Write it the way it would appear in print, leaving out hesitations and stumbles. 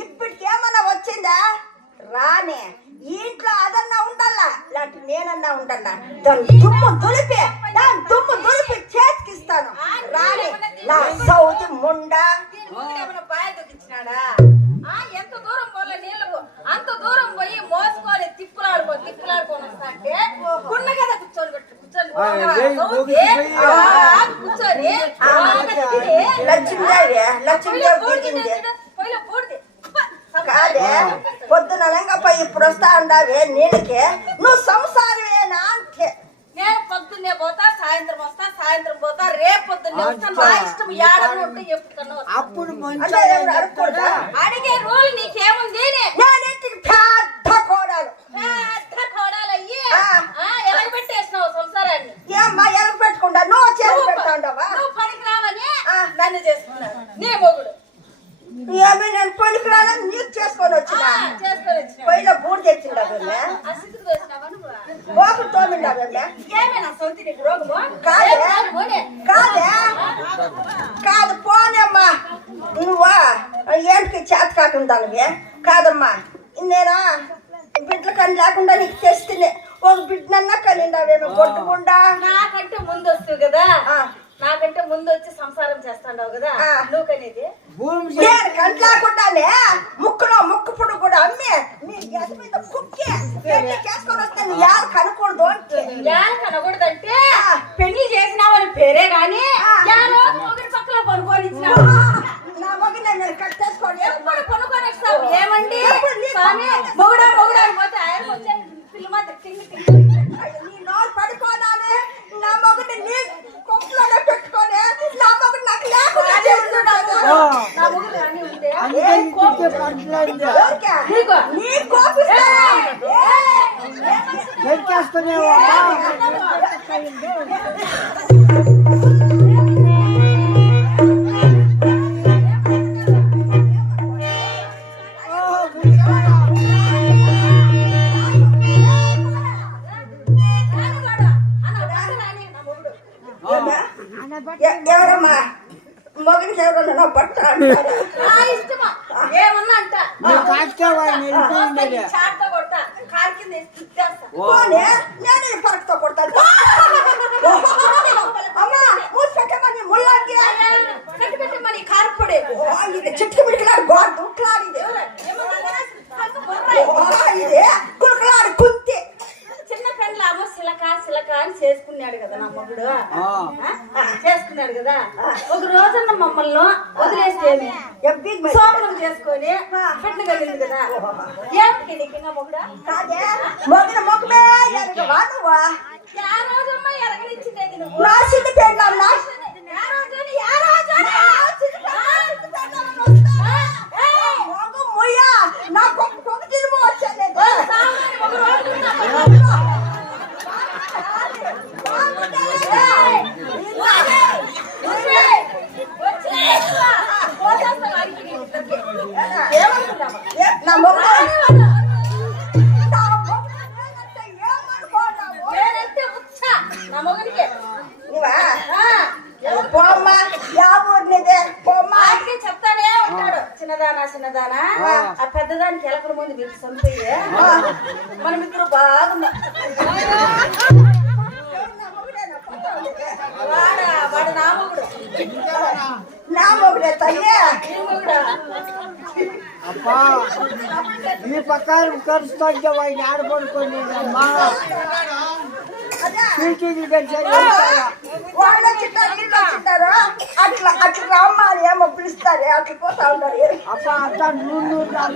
ఇప్పటికేమన్నా వచ్చిందా రానే ఇంట్లో అదన్నా ఉండాలా లేకపోతే నేనన్నా ఉండాలా దాని దుమ్ము దులిపి చేతికిస్తాను రానే నా సౌతి ముండా ఎంత దూరం పోలే నీళ్ళు అంత దూరం పోయి మోసుకొని తిప్పులాడుకొని వస్తాంటే కున్న కదా కూర్చొని కాదే పొద్దున పోయి ఇప్పుడు వస్తా ఉండావే నీళ్ళకే నువ్వు సంసారమేనా అంటే నేను పొద్దున్నే పోతా సాయంత్రం పోతా రేపు పొద్దున్నే వస్తా నా ఇష్టం ఏడన్నా ఉంటే చెప్తాను అప్పుడు అడిగే రూల్ నీకేముంది పెద్ద కోడాలు అయ్యి ఎలగబెట్టేసినావు సంసారాన్ని ఏమ్మా ఎలగ పెట్టుకుంటా నువ్వు చేసి పెడతా ఉండవా నువ్వు పనికి రావని నన్ను చేసుకున్నాను నీ మొగుడు ఏమి నేను పనికి రానని నీకు చేసుకొని వచ్చిన పొయ్యిలో బూడి తెచ్చిండవే గోపులు తోమిండవే కాదు పోనేమ్మా నువ్వా ఏంటికి చేత కాకుండావే కాదమ్మా నేనా బిడ్డల కని లేకుండా నీకు తెస్తేనే ఒక బిడ్డనన్నా కనిండవేమో కొట్టుకుండా నాకంటే ముందు వస్తావు కదా నాకంటే ముందు వచ్చి సంసారం చేస్తాండావు కదా నువ్వు కనేది నేను కంట్లాకుండానే ముక్కు పొడు కూడా అమ్మి నీ గెస్ మీద కుక్కి పెళ్లి చేసుకొని వస్తే నీ యాలు కనకూడదు అంటే యాలు కనకూడదంటే పెళ్లి చేసినావని పేరే గాని యాలో మొగుడి పక్కన కొనుక్కొని ఇచ్చినావు నా మొగుడు నేను కట్టేసుకోండి ఎప్పుడు కొనుక్కొని ఇస్తావు ఏమండి మొగుడా అని పోతే ఆయన వచ్చే పిల్ల మాత్రం నీ నోరు పడిపోనానే నా మొగుడిని నీ కొంపలోనే పెట్టుకొని నా మొగుడు నాకు లేకుండా నా మొగుడు రాని ఉంటే నీ కోపిస్తా ఎవరమ్మా మొగనికి ఎవరన్నా బట్ట అంటారా ఇష్టమా ఏమన్నా అంట నేను పరకతో కొడతాను అమ్మా మూసి పెట్టమని ముల్లాంగి పెట్టమని కారపొడే ఇది చిట్టు మిడికిలాడు గోడ దుట్లాడిది ఇది కులకలాడి కుంతి చిన్న పెండ్లామో సిలక అని చేసుకున్నాడు కదా నా మొగుడు చేసుకున్నాడు కదా ఒక రోజున్న మమ్మల్ని వదిలేసేమి సోమనం చేసుకొని పెట్టిన కలిగింది కదా ఏమిటి నీకు నా మొగుడు మొగుడు మొక్కమే ఎరగవా ఆ రోజమ్మా ఎరగనిచ్చింది నువ్వు నా చిన్న పెండ్లాం నా నా కొక్క తిరుగు వచ్చాను నా మొక్క నా మొగుడికి పోమ్మా యాబూర్నిదే పోమ్మా చెప్తానే ఉంటాడు చిన్నదానా ఆ పెద్దదానికి ఎలకల ముందు మీరు చంపయ్యే మన మిత్రులు బాగున్నా వాడు నా మొగుడే తల్లి అబ్బా ఈ ప్రకారం కరుస్తాంటే వాడిని ఆడపడుకొని వాళ్ళు వచ్చింటారు అట్లా రామ్మాని ఏమో పిలుస్తారు అట్లా పోతా ఉన్నారు అబ్బా అంతా 100